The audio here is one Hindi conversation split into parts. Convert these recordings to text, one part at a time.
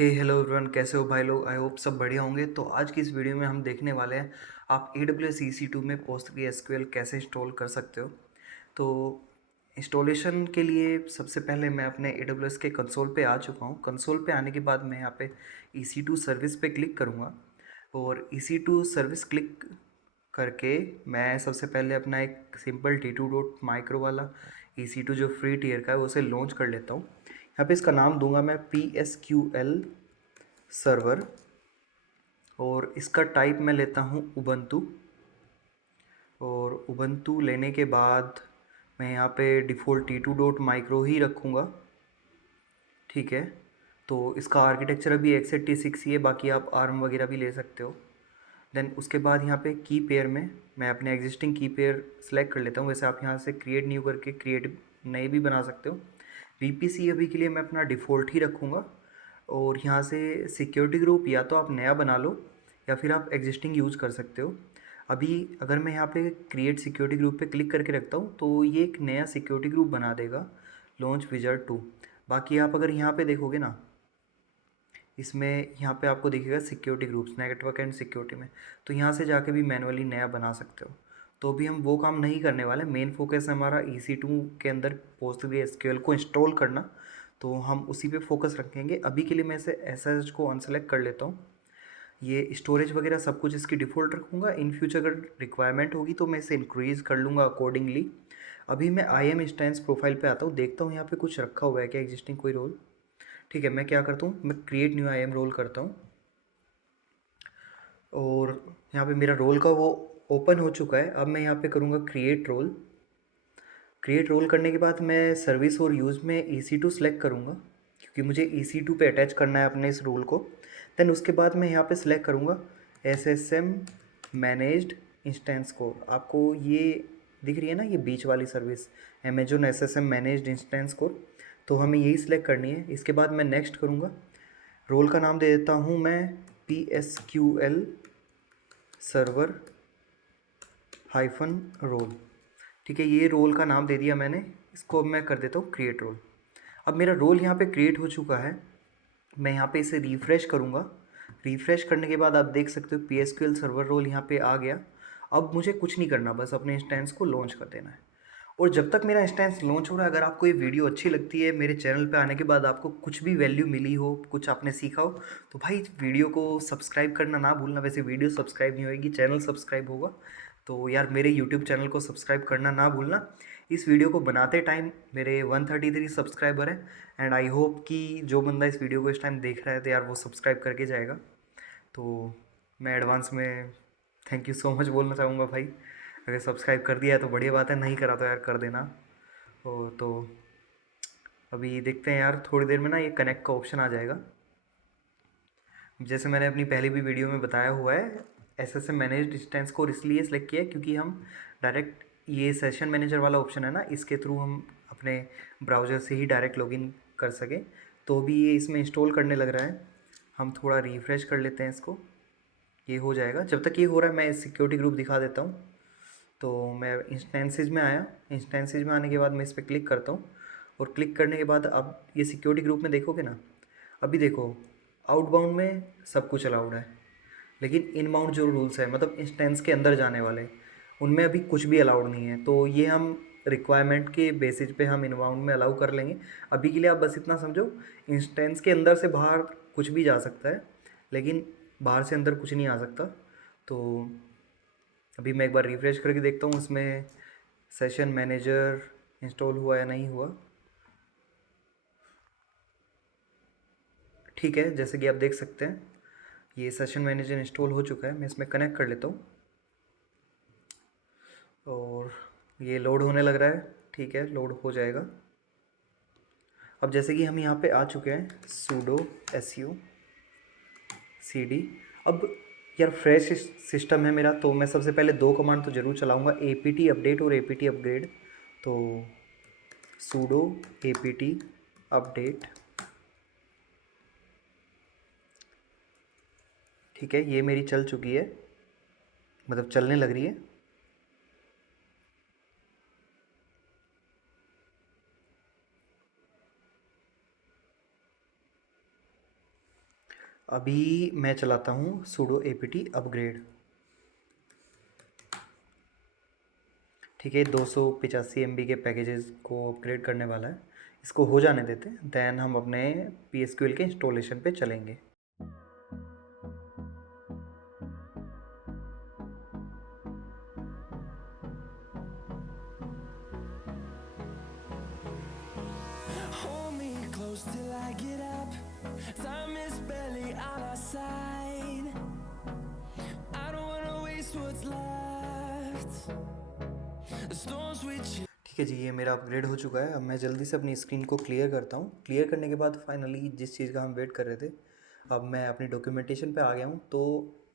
हे हेलो एवरीवन, कैसे हो भाई लोग। आई होप सब बढ़िया होंगे। तो आज की इस वीडियो में हम देखने वाले हैं आप AWS EC2 में PostgreSQL कैसे इंस्टॉल कर सकते हो। तो इंस्टॉलेशन के लिए सबसे पहले मैं अपने AWS के कंसोल पे आ चुका हूँ। कंसोल पे आने के बाद मैं यहाँ पे EC2 सर्विस पे क्लिक करूँगा और EC2 सर्विस क्लिक करके मैं सबसे पहले अपना एक सिंपल T2.micro वाला EC2 जो फ्री टियर का है उसे लॉन्च कर लेता हूँ। यहाँ पे इसका नाम दूंगा मैं PSQL सर्वर और इसका टाइप मैं लेता हूँ उबंटू। और उबंटू लेने के बाद मैं यहाँ पे डिफ़ॉल्ट T2.micro ही रखूँगा। ठीक है, तो इसका आर्किटेक्चर अभी x86 ही है, बाकी आप आर्म वगैरह भी ले सकते हो। देन उसके बाद यहाँ पे की पेयर में मैं अपने एग्जिस्टिंग की पेयर सेलेक्ट कर लेता हूँ। वैसे आप यहाँ से क्रिएट न्यू करके क्रिएट नए भी बना सकते हो। VPC अभी के लिए मैं अपना डिफ़ॉल्ट ही रखूँगा और यहाँ से सिक्योरिटी ग्रुप या तो आप नया बना लो या फिर आप एग्जिस्टिंग यूज़ कर सकते हो। अभी अगर मैं यहाँ पे क्रिएट सिक्योरिटी ग्रुप पे क्लिक करके रखता हूँ तो ये एक नया सिक्योरिटी ग्रुप बना देगा, लॉन्च विजार्ड 2। बाकी आप अगर यहाँ पे देखोगे ना, इसमें यहाँ पे आपको दिखेगा security groups, network and security में, तो यहाँ से जाके भी मैनुअली नया बना सकते हो। तो अभी हम वो काम नहीं करने वाले। मेन फोकस है हमारा EC2 के अंदर PostgreSQL को इंस्टॉल करना, तो हम उसी पे फोकस रखेंगे। अभी के लिए मैं इसे SSH को अनसेलेक्ट कर लेता हूँ। ये स्टोरेज वगैरह सब कुछ इसकी डिफ़ॉल्ट रखूँगा। इन फ्यूचर अगर रिक्वायरमेंट होगी तो मैं इसे इंक्रीज़ कर लूँगा अकॉर्डिंगली। अभी मैं IAM इंस्टेंस प्रोफाइल पे आता हूँ, देखता हूँ यहाँ पे कुछ रखा हुआ है क्या, एग्जिस्टिंग कोई रोल। ठीक है, मैं क्या करता हूँ, मैं क्रिएट न्यू IAM रोल करता हूँ और यहाँ पे मेरा रोल का वो ओपन हो चुका है। अब मैं यहाँ पे करूँगा क्रिएट रोल। क्रिएट रोल करने के बाद मैं सर्विस और यूज़ में EC2 सेलेक्ट करूँगा क्योंकि मुझे EC2 पे अटैच करना है अपने इस रोल को। देन उसके बाद मैं यहाँ पे सिलेक्ट करूँगा SSM मैनेज्ड इंस्टेंस को। आपको ये दिख रही है ना, ये बीच वाली service Amazon SSM managed instance को, तो हमें यही सिलेक्ट करनी है। इसके बाद मैं नेक्स्ट करूँगा। रोल का नाम दे देता हूँ मैं PSQL सर्वर हाइफन रोल। ठीक है, ये रोल का नाम दे दिया मैंने। इसको अब मैं कर देता हूँ क्रिएट रोल। अब मेरा रोल यहाँ पे क्रिएट हो चुका है। मैं यहाँ पे इसे रिफ़्रेश करूँगा। रिफ़्रेश करने के बाद आप देख सकते हो PSQL सर्वर रोल यहाँ पे आ गया। अब मुझे कुछ नहीं करना, बस अपने इंस्टेंस को लॉन्च कर देना है। और जब तक मेरा इंस्टेंस लॉन्च हो रहा है, अगर आपको ये वीडियो अच्छी लगती है, मेरे चैनल पे आने के बाद आपको कुछ भी वैल्यू मिली हो, कुछ आपने सीखा हो, तो भाई वीडियो को सब्सक्राइब करना ना भूलना। वैसे वीडियो सब्सक्राइब नहीं होगी, चैनल सब्सक्राइब होगा। तो यार मेरे यूट्यूब चैनल को सब्सक्राइब करना ना भूलना। इस वीडियो को बनाते टाइम मेरे 133 सब्सक्राइबर हैं एंड आई होप कि जो बंदा इस वीडियो को इस टाइम देख रहा है तो यार वो सब्सक्राइब करके जाएगा। तो मैं एडवांस में थैंक यू सो मच बोलना चाहूँगा भाई। अगर सब्सक्राइब कर दिया है तो बढ़िया बात है, नहीं करा तो यार कर देना। तो अभी देखते हैं यार, थोड़ी देर में ना ये कनेक्ट का ऑप्शन आ जाएगा। जैसे मैंने अपनी पहली भी वीडियो में बताया हुआ है, SSM मैनेज डिस्टेंस को इसलिए सेलेक्ट किया है क्योंकि हम डायरेक्ट ये सेशन मैनेजर वाला ऑप्शन है ना, इसके थ्रू हम अपने ब्राउज़र से ही डायरेक्ट लॉगिन कर सकें। तो अभी ये इसमें इंस्टॉल करने लग रहा है। हम थोड़ा रिफ़्रेश कर लेते हैं इसको, ये हो जाएगा। जब तक ये हो रहा है मैं सिक्योरिटी ग्रुप दिखा देता हूँ। तो मैं इंस्टेंसेज में आया। इंस्टेंसेज में आने के बाद मैं इस पर क्लिक करता हूँ और क्लिक करने के बाद अब ये सिक्योरिटी ग्रुप में देखोगे ना, अभी देखो आउटबाउंड में सब कुछ अलाउड है, लेकिन इनबाउंड जो रूल्स है मतलब इंस्टेंस के अंदर जाने वाले, उनमें अभी कुछ भी अलाउड नहीं है। तो ये हम रिक्वायरमेंट के बेसिस पे हम इनबाउंड में अलाउ कर लेंगे। अभी के लिए आप बस इतना समझो, इंस्टेंस के अंदर से बाहर कुछ भी जा सकता है, लेकिन बाहर से अंदर कुछ नहीं आ सकता। तो अभी मैं एक बार रिफ़्रेश करके देखता हूँ उसमें सेशन मैनेजर इंस्टॉल हुआ या नहीं हुआ। ठीक है, जैसे कि आप देख सकते हैं ये सेशन मैनेजर इंस्टॉल हो चुका है। मैं इसमें कनेक्ट कर लेता हूँ और ये लोड होने लग रहा है। ठीक है, लोड हो जाएगा। अब जैसे कि हम यहाँ पे आ चुके हैं, sudo su cd। अब यार फ्रेश सिस्टम है मेरा, तो मैं सबसे पहले दो कमांड तो ज़रूर चलाऊँगा, apt अपडेट और apt अपग्रेड। तो sudo apt अपडेट। ठीक है, ये मेरी चल चुकी है, मतलब चलने लग रही है। अभी मैं चलाता हूँ sudo apt अपग्रेड। ठीक है, 285 MB के पैकेजेस को अपग्रेड करने वाला है। इसको हो जाने देते हैं, देन हम अपने PSQL के इंस्टॉलेशन पे चलेंगे। Hold me close till I get up. Time is barely on our side. I don't wanna waste what's left. The storms we chase. ठीक है जी, ये मेरा अपग्रेड हो चुका है। अब मैं जल्दी से अपनी स्क्रीन को क्लियर करता हूँ। क्लियर करने के बाद फाइनली जिस चीज़ का हम वेट कर रहे थे, अब मैं अपनी डॉक्यूमेंटेशन पे आ गया हूँ। तो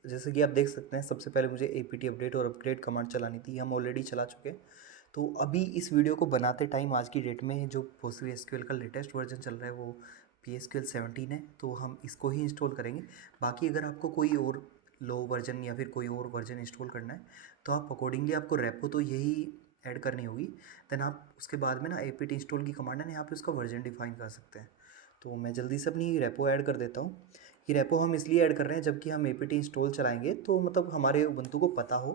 जैसे कि आप देख सकते हैं, सबसे पहले मुझे apt अपडेट और अपग्रेड कमांड चलानी थी, हम ऑलरेडी चला चुके हैं। तो अभी इस वीडियो को बनाते टाइम आज की डेट में जो PostgreSQL का लेटेस्ट वर्जन चल रहा है वो PSQL 17 है, तो हम इसको ही इंस्टॉल करेंगे। बाकी अगर आपको कोई और लो वर्जन या फिर कोई और वर्जन इंस्टॉल करना है तो आप अकॉर्डिंगली, आपको रेपो तो यही ऐड करनी होगी। देन आप उसके बाद में ना apt इंस्टॉल की कमांड है ना, यहाँ पे उसका वर्जन डिफाइन कर सकते हैं। तो मैं जल्दी से अपनी रेपो ऐड कर देता हूँ। ये रेपो हम इसलिए ऐड कर रहे हैं जबकि हम apt इंस्टॉल चलाएंगे तो मतलब हमारे उबंटू को पता हो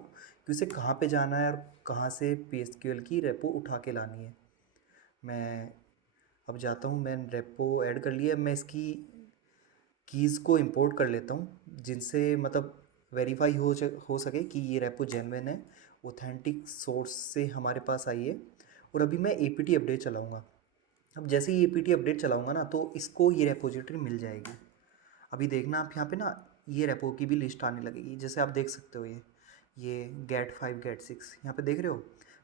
कि उसे कहाँ पे जाना है और कहाँ से PSQL की रेपो उठा के लानी है। मैं अब जाता हूँ, मैं रेपो ऐड कर लिया। मैं इसकी कीज़ को इंपोर्ट कर लेता हूँ जिनसे मतलब वेरीफाई हो सके कि ये रेपो जेन्युइन है, ऑथेंटिक सोर्स से हमारे पास आई है। और अभी मैं apt अपडेट चलाऊँगा। अब जैसे ही apt अपडेट चलाऊँगा ना, तो इसको ये रेपोजिटरी मिल जाएगी। अभी देखना आप यहाँ पे ना, ये रेपो की भी लिस्ट आने लगेगी। जैसे आप देख सकते हो, ये गेट 5 गेट 6 यहाँ पे देख रहे हो,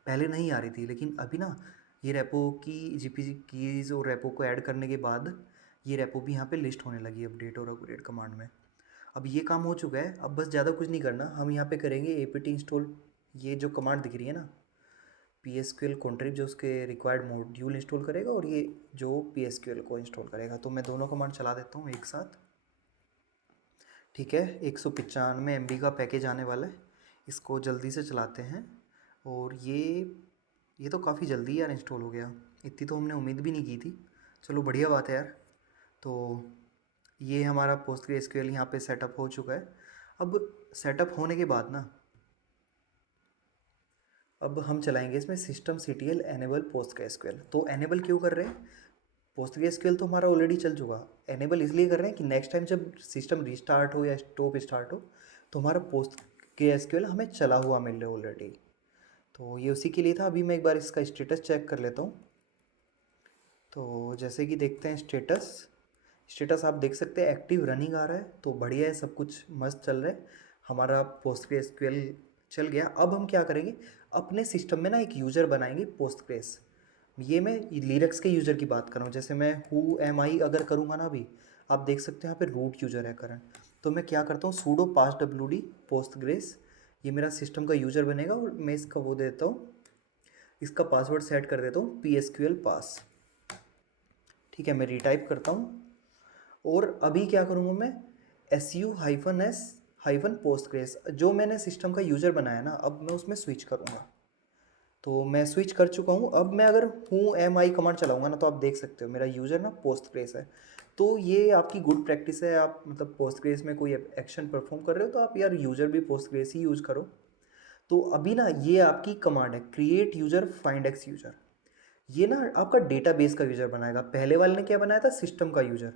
पहले नहीं आ रही थी, लेकिन अभी ना ये रेपो की GPG कीज़ और रेपो को ऐड करने के बाद ये रेपो भी यहाँ पे लिस्ट होने लगी अपडेट और अपग्रेड कमांड में। अब ये काम हो चुका है। अब बस ज़्यादा कुछ नहीं करना, हम यहाँ पे करेंगे apt इंस्टॉल। ये जो कमांड दिख रही है ना, PSQL कॉन्ट्रिब जो उसके रिक्वायर्ड मॉड्यूल इंस्टॉल करेगा और ये जो PSQL को इंस्टॉल करेगा। तो मैं दोनों कमांड चला देता हूँ एक साथ। ठीक है, 195 MB का पैकेज आने वाला है, इसको जल्दी से चलाते हैं। और ये तो काफ़ी जल्दी यार इंस्टॉल हो गया, इतनी तो हमने उम्मीद भी नहीं की थी। चलो बढ़िया बात है यार। तो ये हमारा PostgreSQL यहाँ पे सेटअप हो चुका है। अब सेटअप होने के बाद ना, अब हम चलाएंगे इसमें systemctl enable PostgreSQL। तो एनेबल क्यों कर रहे हैं? PostgreSQL तो हमारा ऑलरेडी चल चुका। एनेबल इसलिए कर रहे हैं कि नेक्स्ट टाइम जब सिस्टम रिस्टार्ट हो या स्टॉप स्टार्ट हो तो हमारा PostgreSQL हमें चला हुआ मिल रहा है ऑलरेडी। तो ये उसी के लिए था। अभी मैं एक बार इसका स्टेटस चेक कर लेता हूँ। तो जैसे कि देखते हैं स्टेटस आप देख सकते हैं एक्टिव रनिंग आ रहा है, तो बढ़िया है, सब कुछ मस्त चल रहा है। हमारा PostgreSQL चल गया। अब हम क्या करेंगे, अपने सिस्टम में ना एक यूज़र बनाएंगे पोस्टग्रेस। ये मैं लिनक्स के यूज़र की बात कर रहा हूँ। जैसे मैं हु एम आई अगर करूँगा ना, अभी आप देख सकते हैं यहाँ पे रूट यूज़र है करंट। तो मैं क्या करता हूँ, sudo passwd पोस्टग्रेस, ये मेरा सिस्टम का यूज़र बनेगा। और मैं इसका वो देता हूँ, इसका पासवर्ड सेट कर देता हूँ PSQL पास। ठीक है, मैं रीटाइप करता हूँ। और अभी क्या करूँगा मैं, su-s-पोस्टग्रेस जो मैंने सिस्टम का यूज़र बनाया ना, अब मैं उसमें स्विच करूँगा। तो मैं स्विच कर चुका हूँ। अब मैं अगर हूँ एम आई कमांड चलाऊँगा ना, तो आप देख सकते हो मेरा यूज़र ना पोस्टग्रेस है। तो ये आपकी गुड प्रैक्टिस है। आप मतलब पोस्टग्रेस में कोई एक्शन परफॉर्म कर रहे हो तो आप यार यूज़र भी पोस्टग्रेस ही यूज़ करो। तो अभी ना ये आपकी कमांड है create user find x user. ये ना आपका डेटाबेस का यूज़र बनाएगा। पहले वाले ने क्या बनाया था, सिस्टम का यूज़र।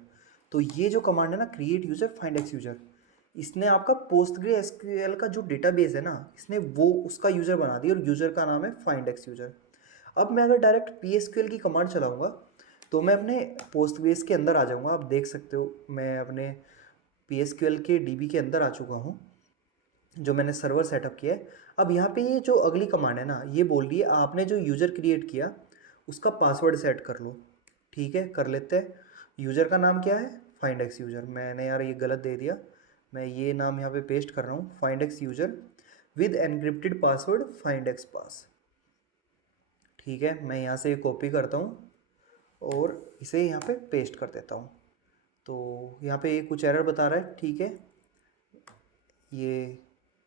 तो ये जो कमांड है ना, create user find x user, इसने आपका PostgreSQL का जो डेटाबेस है ना, इसने वो उसका यूज़र बना दिया और यूज़र का नाम है फाइंड एक्स यूज़र। अब मैं अगर डायरेक्ट PSQL की कमांड चलाऊँगा तो मैं अपने पोस्टग्रेस के अंदर आ जाऊँगा। आप देख सकते हो मैं अपने PSQL के DB के अंदर आ चुका हूँ, जो मैंने सर्वर सेटअप किया है। अब यहाँ पे ये जो अगली कमांड है ना, ये बोल रही है आपने जो यूज़र क्रिएट किया उसका पासवर्ड सेट कर लो। ठीक है, कर लेते हैं। यूज़र का नाम क्या है, फाइंड एक्स यूज़र। मैंने यार ये गलत दे दिया, मैं ये नाम यहाँ पे पेस्ट कर रहा हूँ, find x user with encrypted password find x pass. ठीक है, मैं यहाँ से कॉपी करता हूँ और इसे यहाँ पे पेस्ट कर देता हूँ। तो यहाँ पे ये कुछ एरर बता रहा है। ठीक है, ये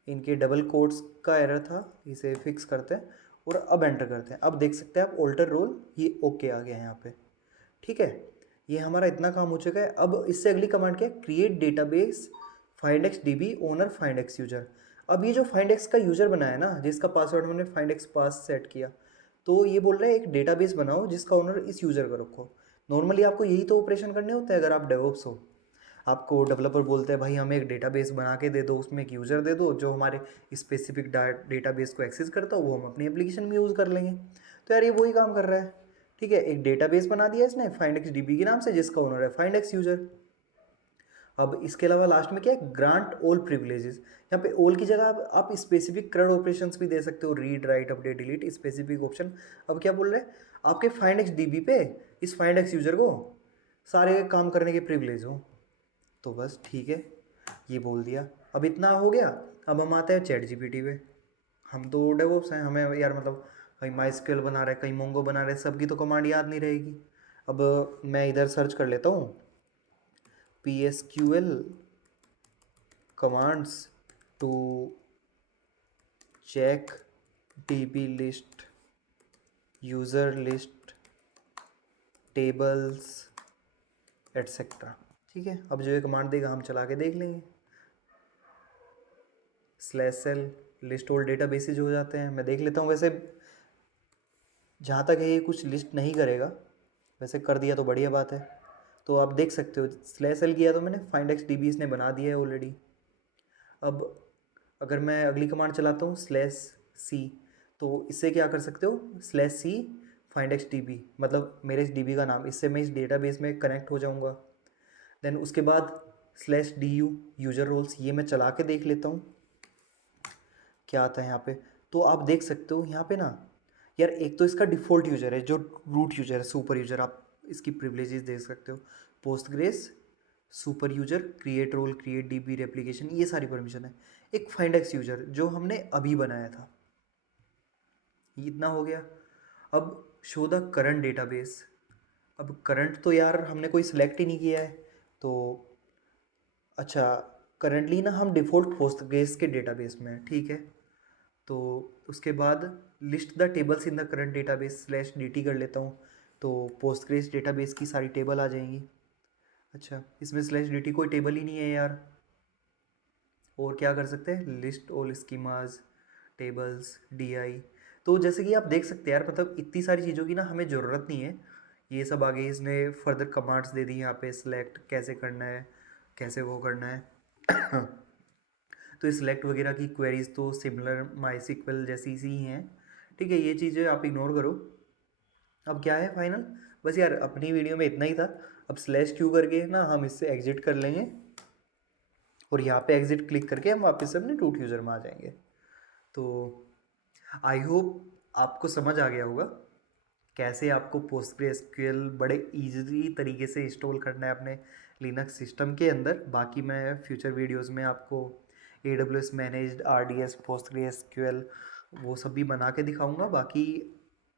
इनके डबल कोट्स का एरर था, इसे फिक्स करते हैं और अब एंटर करते हैं। अब देख सकते हैं आप ऑल्टर रोल, ये ओके आ गया है यहाँ पे। ठीक है, ये हमारा इतना काम हो चुका है। अब इससे अगली कमांड क्या है, create database find X D B owner find X user. अब ये जो फाइंड एक्स का यूज़र बनाया ना, जिसका पासवर्ड हमने फाइंड एक्स पास सेट किया, तो ये बोल रहा है एक डेटाबेस बनाओ जिसका ओनर इस यूज़र को रखो। नॉर्मली आपको यही तो ऑपरेशन करने होते हैं अगर आप डेवऑप्स हो। आपको डेवलपर बोलते हैं भाई हमें एक डेटाबेस बना के दे दो, उसमें एक यूज़र दे दो जो हमारे स्पेसिफिक डेटाबेस को एक्सेस करता हो, वो हम अपनी एप्लीकेशन में यूज़ कर लेंगे। तो यार ये वही काम कर रहा है। ठीक है, एक डेटाबेस बना दिया इसने फाइंड एक्स डीबी के नाम से, जिसका ओनर है फाइंड एक्स यूज़र। अब इसके अलावा लास्ट में क्या है, ग्रांट ऑल प्रिविलेजेस। यहाँ पे ऑल की जगह आप स्पेसिफिक CRUD ऑपरेशंस भी दे सकते हो, read write update delete specific option. अब क्या बोल रहे हैं, आपके फाइंड एक्स डीबी पे इस फाइंड एक्स यूज़र को सारे काम करने के प्रिविलेज हो। तो बस ठीक है, ये बोल दिया। अब इतना हो गया। अब हम आते हैं चैट जीपीटी पे। हम तो डेवऑप्स हैं, हमें यार मतलब कहीं माइस्क्वेल बना रहे, कहीं मोंगो बना रहे, सबकी तो कमांड याद नहीं रहेगी। अब मैं इधर सर्च कर लेता हूँ PSQL commands to check DB list, user list, tables etcetera. ठीक है, अब जो ये कमांड देगा हम चला के देख लेंगे। /l list all data bases हो जाते हैं। मैं देख लेता हूँ, वैसे जहाँ तक है ये कुछ लिस्ट नहीं करेगा, वैसे कर दिया तो बढ़िया बात है। तो आप देख सकते हो /l किया तो मैंने फाइंड एक्स डी बी इसने बना दिया है ऑलरेडी। अब अगर मैं अगली कमांड चलाता हूँ /c, तो इससे क्या कर सकते हो, /c find X D B, मतलब मेरे इस डी बी का नाम, इससे मैं इस डेटाबेस में कनेक्ट हो जाऊँगा। देन उसके बाद /du यूजर रोल्स, ये मैं चला के देख लेता हूँ क्या आता है यहाँ पे। तो आप देख सकते हो यहाँ पे ना यार, एक तो इसका डिफ़ॉल्ट यूजर है जो रूट यूजर है, सुपर यूजर, आप इसकी प्रिविलेजेस देख सकते हो। Postgres super user, create role, create DB, replication, ये सारी परमिशन है। एक फाइंड एक्स यूजर जो हमने अभी बनाया था, ये इतना हो गया। अब शो द करंट डेटाबेस। अब करंट तो यार हमने कोई सिलेक्ट ही नहीं किया है, तो अच्छा करंटली ना हम डिफ़ॉल्ट पोस्टग्रेस के डेटाबेस में हैं, ठीक है। तो उसके बाद list the tables in the current database /dt कर लेता हूँ, तो पोस्टग्रेस डेटाबेस की सारी टेबल आ जाएंगी। अच्छा, इसमें /dt कोई टेबल ही नहीं है यार। और क्या कर सकते हैं, list all schemas, tables, DI। तो जैसे कि आप देख सकते हैं यार, मतलब इतनी सारी चीज़ों की ना हमें ज़रूरत नहीं है। ये सब आगे इसने फर्दर कमांड्स दे दी यहाँ पे, सिलेक्ट कैसे करना है, कैसे वो करना है। तो सिलेक्ट वगैरह की क्वेरीज तो सिमिलर माई जैसी सी ही हैं। ठीक है, ये चीज़ें आप इग्नोर करो। अब क्या है फाइनल, बस यार अपनी वीडियो में इतना ही था। अब /q करके ना हम इससे एग्जिट कर लेंगे, और यहाँ पे एग्जिट क्लिक करके हम वापस से अपने रूट यूज़र में आ जाएंगे। तो आई होप आपको समझ आ गया होगा कैसे आपको PostgreSQL बड़े इजीली तरीके से इंस्टॉल करना है अपने लिनक्स सिस्टम के अंदर। बाकी मैं फ्यूचर वीडियोस में आपको AWS मैनेज्ड RDS PostgreSQL वो सब भी बना के दिखाऊंगा। बाकी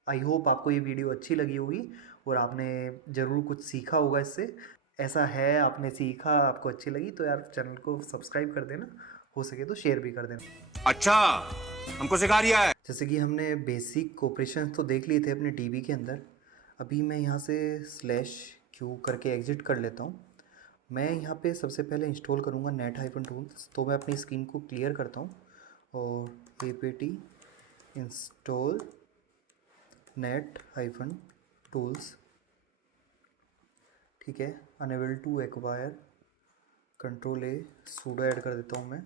आई होप आपको ये वीडियो अच्छी लगी होगी और आपने ज़रूर कुछ सीखा होगा इससे। ऐसा है, आपने सीखा, आपको अच्छी लगी, तो यार चैनल को सब्सक्राइब कर देना, हो सके तो शेयर भी कर देना। अच्छा, हमको सिखा रिया है। जैसे कि हमने बेसिक ऑपरेशन तो देख लिए थे अपने DB के अंदर। अभी मैं यहाँ से /q करके एग्ज़िट कर लेता हूँ। मैं यहाँ पे सबसे पहले इंस्टॉल करूँगा net-tools। तो मैं अपनी स्क्रीन को क्लियर करता हूँ और apt इंस्टॉल net-tools। ठीक है, unable to acquire, Ctrl+A, sudo add कर देता हूँ मैं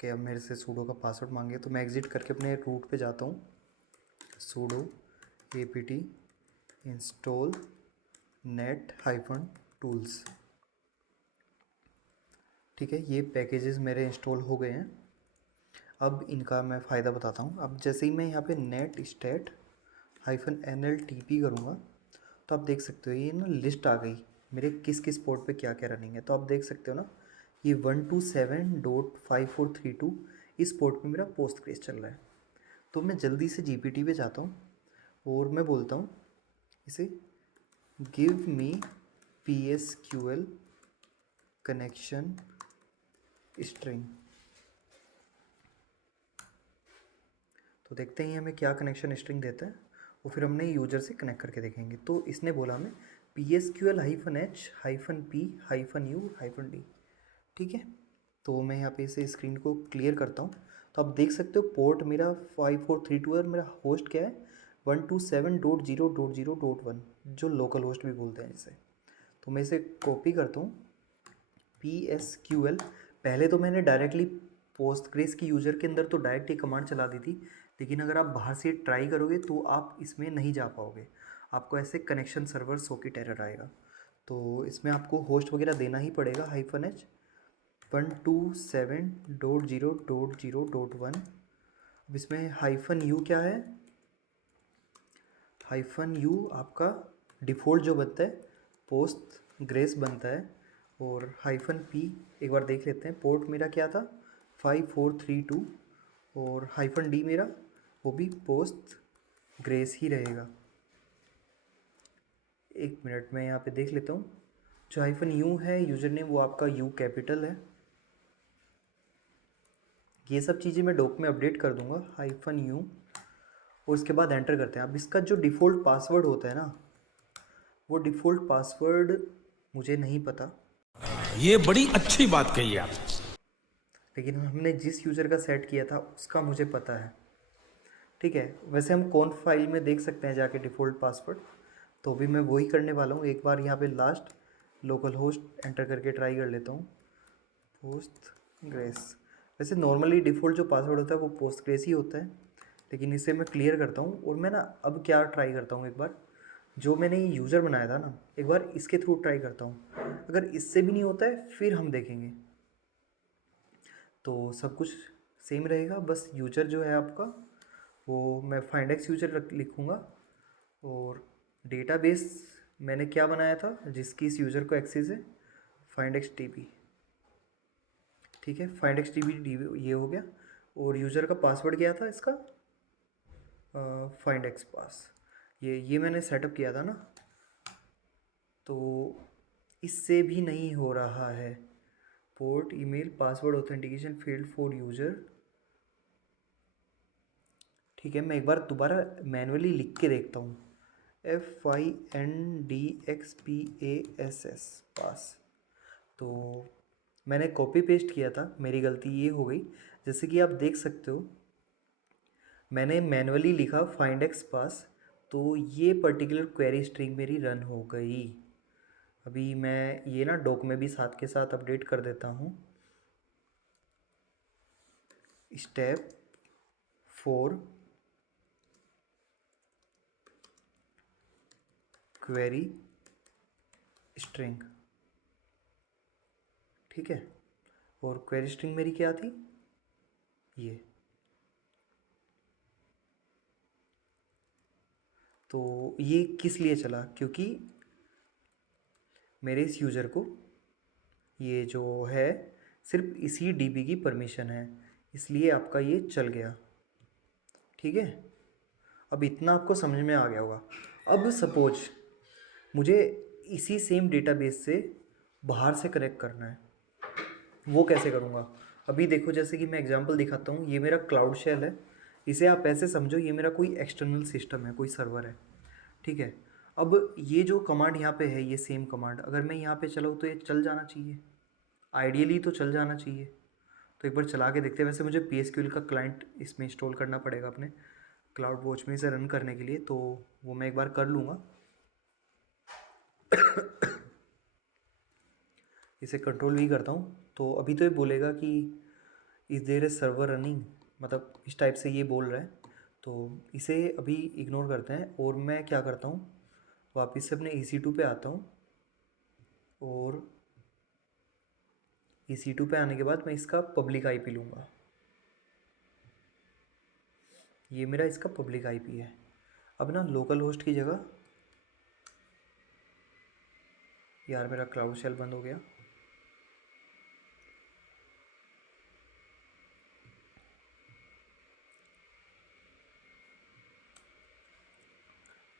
कि अब मेरे से सूडो का पासवर्ड मांगे। तो मैं एग्ज़िट करके अपने रूट पे जाता हूँ, सूडो apt इंस्टॉल net-tools। ठीक है, ये पैकेजेस मेरे इंस्टॉल हो गए हैं। अब इनका मैं फ़ायदा बताता हूँ। अब जैसे ही मैं यहाँ पे net stat -nltp करूँगा, तो आप देख सकते हो ये ना लिस्ट आ गई मेरे किस किस पोर्ट पे क्या क्या रनिंग है। तो आप देख सकते हो ना, ये 127.5432 इस पोर्ट पे मेरा पोस्टग्रेस चल रहा है। तो मैं जल्दी से GPT पे जाता हूँ और मैं बोलता हूँ इसे give me PSQL connection string. तो देखते हैं हमें क्या कनेक्शन स्ट्रिंग देता है, और फिर हमने यूजर से कनेक्ट करके देखेंगे। तो इसने बोला हमें PSQL-H-P-U-D, ठीक है। तो मैं यहाँ पे इसे स्क्रीन को क्लियर करता हूँ। तो आप देख सकते हो पोर्ट मेरा 5432 है और मेरा होस्ट क्या है 127.0.0.1, जो लोकल होस्ट भी बोलते हैं इसे। तो मैं इसे कॉपी करता हूँ। PSQL, पहले तो मैंने डायरेक्टली पोस्टग्रेस की यूज़र के अंदर तो डायरेक्ट ये कमांड चला दी थी, लेकिन अगर आप बाहर से ट्राई करोगे तो आप इसमें नहीं जा पाओगे, आपको ऐसे कनेक्शन सर्वर सॉकेट एरर आएगा। तो इसमें आपको होस्ट वगैरह देना ही पड़ेगा -H 127.0.0.1। अब इसमें -U क्या है, -U आपका डिफ़ॉल्ट जो बनता है पोस्ट ग्रेस बनता है, और -P एक बार देख लेते हैं। पोर्ट मेरा क्या था 5432, और -D मेरा वो भी पोस्ट ग्रेस ही रहेगा। एक मिनट में यहाँ पे देख लेता हूँ। जो -U है यूज़र नेम वो आपका U कैपिटल है। ये सब चीज़ें मैं डॉक में अपडेट कर दूंगा -U, और उसके बाद एंटर करते हैं। अब इसका जो डिफ़ॉल्ट पासवर्ड होता है ना, वो डिफ़ॉल्ट पासवर्ड मुझे नहीं पता, ये बड़ी अच्छी बात कही आप। लेकिन हमने जिस यूज़र का सेट किया था उसका मुझे पता है, ठीक है। वैसे हम कौन फाइल में देख सकते हैं जाके डिफ़ॉल्ट पासवर्ड, तो भी मैं वही करने वाला हूँ। एक बार यहाँ पे लास्ट लोकल होस्ट एंटर करके ट्राई कर लेता हूँ, पोस्ट ग्रेस। वैसे नॉर्मली डिफ़ॉल्ट जो पासवर्ड होता है वो पोस्ट ग्रेस ही होता है, लेकिन इसे मैं क्लियर करता हूँ। और मैं ना अब क्या ट्राई करता हूँ, एक बार जो मैंने ये यूज़र बनाया था ना, एक बार इसके थ्रू ट्राई करता हूँ। अगर इससे भी नहीं होता है फिर हम देखेंगे। तो सब कुछ सेम रहेगा, बस यूज़र जो है आपका वो मैं फाइंडेक्स यूज़र लिखूँगा, और डेटाबेस मैंने क्या बनाया था जिसकी इस यूज़र को एक्सेस है, फाइंडेक्स DB, ठीक है। फाइंडेक्स DB ये हो गया। और यूज़र का पासवर्ड क्या था इसका, फाइंडेक्स पास, ये मैंने सेटअप किया था ना। तो इससे भी नहीं हो रहा है। Port email password authentication failed for user, ठीक है। मैं एक बार दोबारा मैनुअली लिख के देखता हूँ, FINDXPASS पास। तो मैंने कॉपी पेस्ट किया था, मेरी गलती ये हो गई। जैसे कि आप देख सकते हो मैंने मैनुअली लिखा फाइंडेक्स पास, तो ये पर्टिकुलर क्वेरी स्ट्रिंग मेरी रन हो गई। अभी मैं ये ना डॉक में भी साथ के साथ अपडेट कर देता हूँ। स्टेप 4 क्वेरी स्ट्रिंग, ठीक है। और क्वेरी स्ट्रिंग मेरी क्या थी, ये। तो ये किस लिए चला, क्योंकि मेरे इस यूज़र को ये जो है सिर्फ इसी DB की परमिशन है, इसलिए आपका ये चल गया, ठीक है। अब इतना आपको समझ में आ गया होगा। अब सपोज मुझे इसी सेम डेटाबेस से बाहर से कनेक्ट करना है, वो कैसे करूँगा। अभी देखो, जैसे कि मैं एग्जांपल दिखाता हूँ, ये मेरा क्लाउड शेल है। इसे आप ऐसे समझो ये मेरा कोई एक्सटर्नल सिस्टम है, कोई सर्वर है, ठीक है। अब ये जो कमांड यहाँ पे है, ये सेम कमांड अगर मैं यहाँ पे चलाऊँ तो ये चल जाना चाहिए, आइडियली तो चल जाना चाहिए। तो एक बार चला के देखते हैं। वैसे मुझे PSQL का क्लाइंट इसमें इंस्टॉल करना पड़ेगा अपने क्लाउड वॉच में इसे रन करने के लिए, तो वो मैं एक बार कर लूँगा। इसे कंट्रोल भी करता हूँ। तो अभी तो ये बोलेगा कि is there a server running, मतलब इस टाइप से ये बोल रहा है। तो इसे अभी इग्नोर करते हैं, और मैं क्या करता हूँ, वापस से अपने EC2 पे आता हूँ, और EC2 पे आने के बाद मैं इसका पब्लिक IP लूँगा। ये मेरा इसका पब्लिक IP है। अब ना लोकल होस्ट की जगह, यार मेरा क्लाउड शेल बंद हो गया।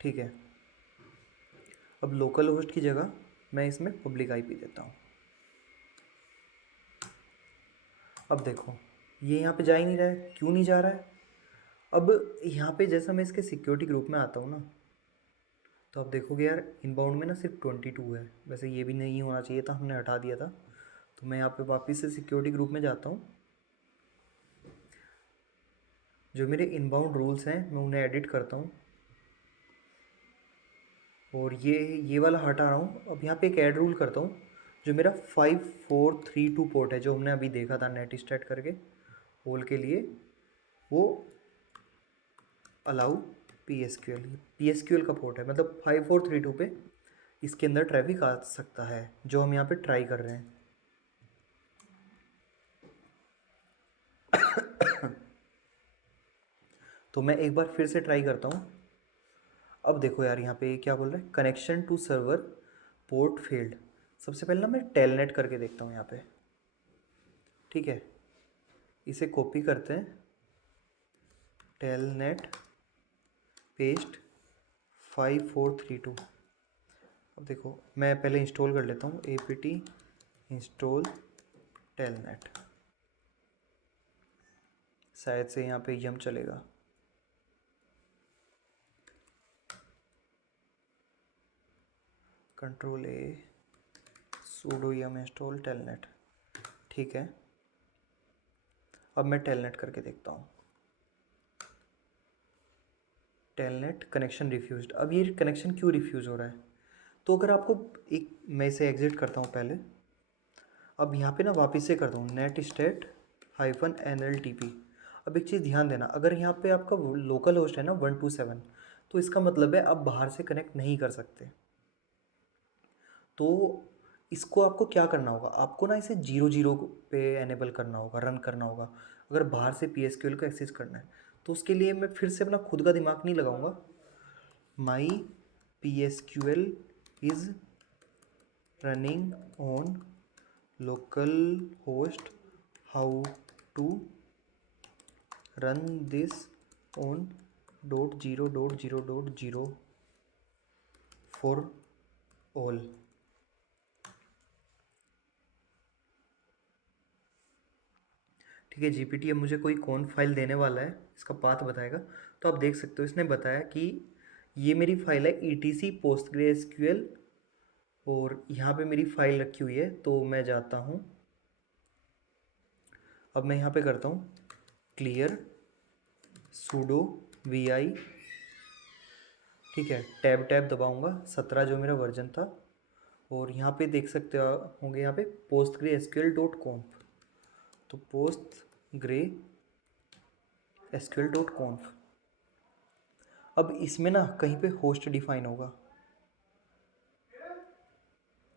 ठीक है, अब लोकल होस्ट की जगह मैं इसमें पब्लिक IP देता हूँ। अब देखो ये यहाँ पे जा ही नहीं रहा है, क्यों नहीं जा रहा है। अब यहाँ पे जैसा मैं इसके सिक्योरिटी ग्रुप में आता हूँ ना, तो आप देखोगे यार इनबाउंड में ना सिर्फ 22 है, वैसे ये भी नहीं होना चाहिए था, हमने हटा दिया था। तो मैं यहाँ पे वापस से सिक्योरिटी ग्रुप में जाता हूँ। जो मेरे इनबाउंड रूल्स हैं मैं उन्हें एडिट करता हूँ और ये वाला हटा रहा हूँ। अब यहाँ पे एक ऐड रूल करता हूँ। जो मेरा 5432 पोर्ट है जो हमने अभी देखा था नेट स्टार्ट करके होल के लिए, वो allow P S Q L का पोर्ट है, मतलब 5432 पे इसके अंदर ट्रैफिक आ सकता है जो हम यहाँ पे ट्राई कर रहे हैं। तो मैं एक बार फिर से ट्राई करता हूँ। अब देखो यार यहाँ पे क्या बोल रहा है, connection to server port failed. सबसे पहले ना मैं टेलनेट करके देखता हूँ यहाँ पे, ठीक है। इसे कॉपी करते हैं, टेलनेट पेस्ट 5432। अब देखो मैं पहले इंस्टॉल कर लेता हूँ, apt इंस्टॉल टेलनेट, शायद से यहाँ पे यम चलेगा। कंट्रोल ए sudo yum इंस्टॉल टेलनेट, ठीक है। अब मैं टेलनेट करके देखता हूँ, टेलनेट कनेक्शन रिफ्यूज्ड। अब ये कनेक्शन क्यों रिफ्यूज़ हो रहा है? तो अगर आपको एक, मैं इसे एग्जिट करता हूँ पहले। अब यहाँ पे ना वापस से करता हूँ नेट स्टेट -nltp। अब एक चीज़ ध्यान देना, अगर यहाँ पे आपका लोकल होस्ट है ना 127, तो इसका मतलब है आप बाहर से कनेक्ट नहीं कर सकते। तो इसको आपको क्या करना होगा, आपको ना इसे 00 पे एनेबल करना होगा, रन करना होगा अगर बाहर से PSQL को एक्सेस करना है। तो उसके लिए मैं फिर से अपना खुद का दिमाग नहीं लगाऊंगा। My PSQL is running on localhost, how to run this on .0.0.0 for all. ठीक है, GPT अब मुझे कोई कौन फाइल देने वाला है, इसका पाथ बताएगा। तो आप देख सकते हो इसने बताया कि ये मेरी फाइल है ETC PostgreSQL, और यहाँ पे मेरी फाइल रखी हुई है। तो मैं जाता हूँ, अब मैं यहाँ पे करता हूँ क्लियर sudo vi, ठीक है, टैब दबाऊँगा 17 जो मेरा वर्जन था। और यहाँ पे देख सकते होंगे यहाँ पे postgresql.conf, तो postgresql.conf। अब इसमें ना कहीं पे होस्ट डिफाइन होगा,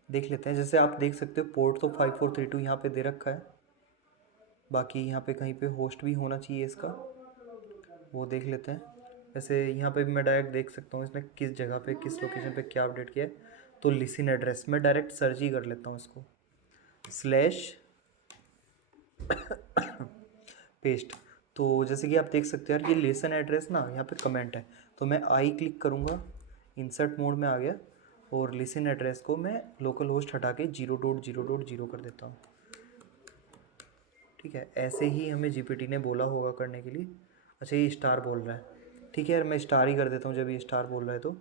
देख लेते हैं। जैसे आप देख सकते हो पोर्ट तो 5432 यहाँ पे दे रखा है, बाकी यहाँ पे कहीं पे होस्ट भी होना चाहिए इसका, वो देख लेते हैं। वैसे यहाँ पे भी मैं डायरेक्ट देख सकता हूँ इसने किस जगह पे किस लोकेशन पे क्या अपडेट किया है। तो लिसन एड्रेस मैं डायरेक्ट सर्च ही कर लेता हूँ इसको, /पेस्ट। तो जैसे कि आप देख सकते हो यार ये लिसन एड्रेस ना यहाँ पे कमेंट है, तो मैं आई क्लिक करूँगा, इंसर्ट मोड में आ गया, और लिसन एड्रेस को मैं लोकल होस्ट हटा के 0.0.0 कर देता हूँ, ठीक है। ऐसे ही हमें GPT ने बोला होगा करने के लिए। अच्छा ये स्टार बोल रहा है, ठीक है यार मैं स्टार ही कर देता हूँ जब ये स्टार बोल रहा है तो।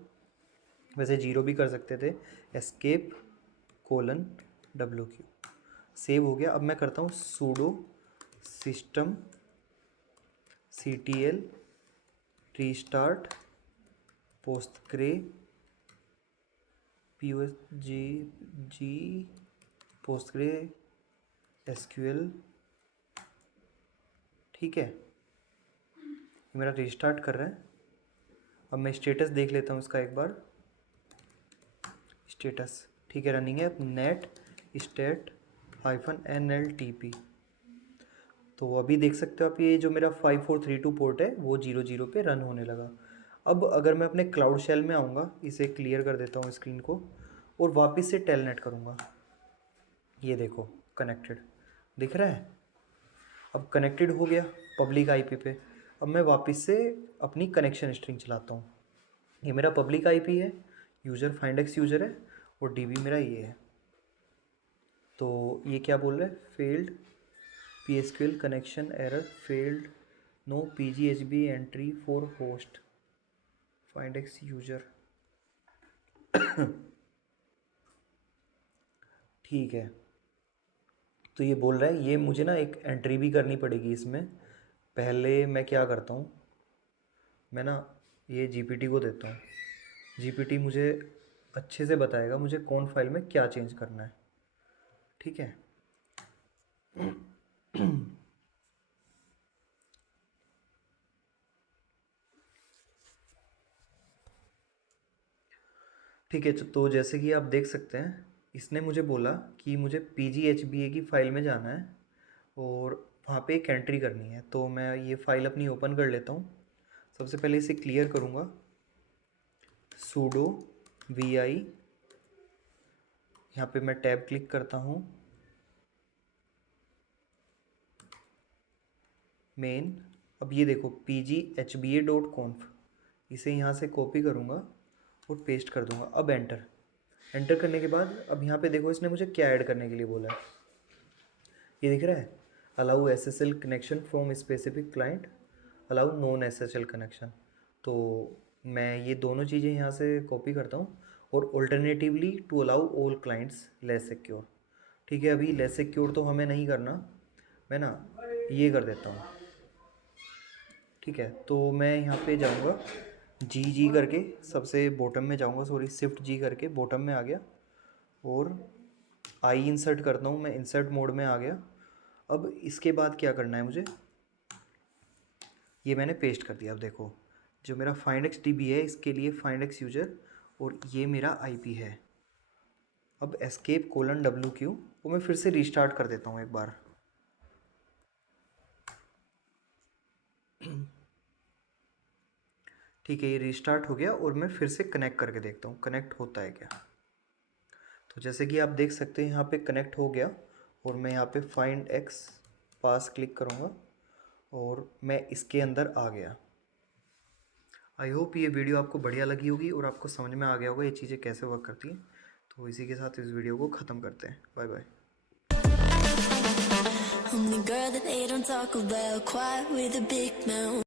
वैसे 0 भी कर सकते थे, escape:\wq, सेव हो गया। अब मैं करता हूँ sudo systemctl restart postgresql, ठीक है। ये मेरा रिस्टार्ट कर रहा है। अब मैं स्टेटस देख लेता हूँ इसका एक बार, स्टेटस ठीक है रनिंग है, नेट स्टेट -nltp। तो अभी देख सकते हो आप ये जो मेरा 5432 पोर्ट है वो 00 पे रन होने लगा। अब अगर मैं अपने क्लाउड शेल में आऊँगा, इसे क्लियर कर देता हूँ स्क्रीन को, और वापस से टेलनेट करूँगा। ये देखो कनेक्टेड दिख रहा है, अब कनेक्टेड हो गया पब्लिक IP पे। अब मैं वापस से अपनी कनेक्शन स्ट्रिंग चलाता हूँ। ये मेरा पब्लिक IP है, यूज़र फाइंडेक्स यूज़र है, और DB मेरा ये है। तो ये क्या बोल रहा है, failed PSQL connection error, failed no PGHB entry for host findx user. ठीक है, तो ये बोल रहा है ये मुझे ना एक एंट्री भी करनी पड़ेगी इसमें। पहले मैं क्या करता हूँ, मैं ना ये जीपीटी को देता हूँ। जीपीटी मुझे अच्छे से बताएगा मुझे कौन फाइल में क्या चेंज करना है। ठीक है, ठीक है। तो जैसे कि आप देख सकते हैं, इसने मुझे बोला कि मुझे PGHBA की फ़ाइल में जाना है और वहाँ पे एक एंट्री करनी है। तो मैं ये फ़ाइल अपनी ओपन कर लेता हूँ। सबसे पहले इसे क्लियर करूँगा, sudo vi, यहाँ पे मैं टैब क्लिक करता हूँ, मेन। अब ये देखो pghba.conf, इसे यहाँ से कॉपी करूँगा और पेस्ट कर दूँगा। अब एंटर करने के बाद अब यहाँ पे देखो इसने मुझे क्या ऐड करने के लिए बोला है। ये दिख रहा है, allow SSL connection from specific client, allow non SSL connection. तो मैं ये दोनों चीज़ें यहाँ से कॉपी करता हूँ और alternatively to allow all clients less secure. ठीक है, अभी लेस सिक्योर तो हमें नहीं करना, मैं ना ये कर देता हूँ। ठीक है, तो मैं यहाँ पे जाऊँगा जी करके, सबसे बॉटम में जाऊँगा, सॉरी शिफ्ट जी करके बॉटम में आ गया और आई इंसर्ट करता हूँ, मैं इंसर्ट मोड में आ गया। अब इसके बाद क्या करना है मुझे, ये मैंने पेस्ट कर दिया। अब देखो जो मेरा findxdb है, इसके लिए findx यूजर और ये मेरा IP है। अब escape:wq वो मैं फिर से रीस्टार्ट कर देता हूँ एक बार। ठीक है, ये रीस्टार्ट हो गया और मैं फिर से कनेक्ट करके देखता हूँ कनेक्ट होता है क्या। तो जैसे कि आप देख सकते हैं यहाँ पे कनेक्ट हो गया और मैं यहाँ पे फाइंड एक्स पास क्लिक करूँगा और मैं इसके अंदर आ गया। आई होप ये वीडियो आपको बढ़िया लगी होगी और आपको समझ में आ गया होगा ये चीज़ें कैसे वर्क करती हैं। तो इसी के साथ इस वीडियो को ख़त्म करते हैं। Bye bye. Only girl that they don't talk about, quiet with a big mouth.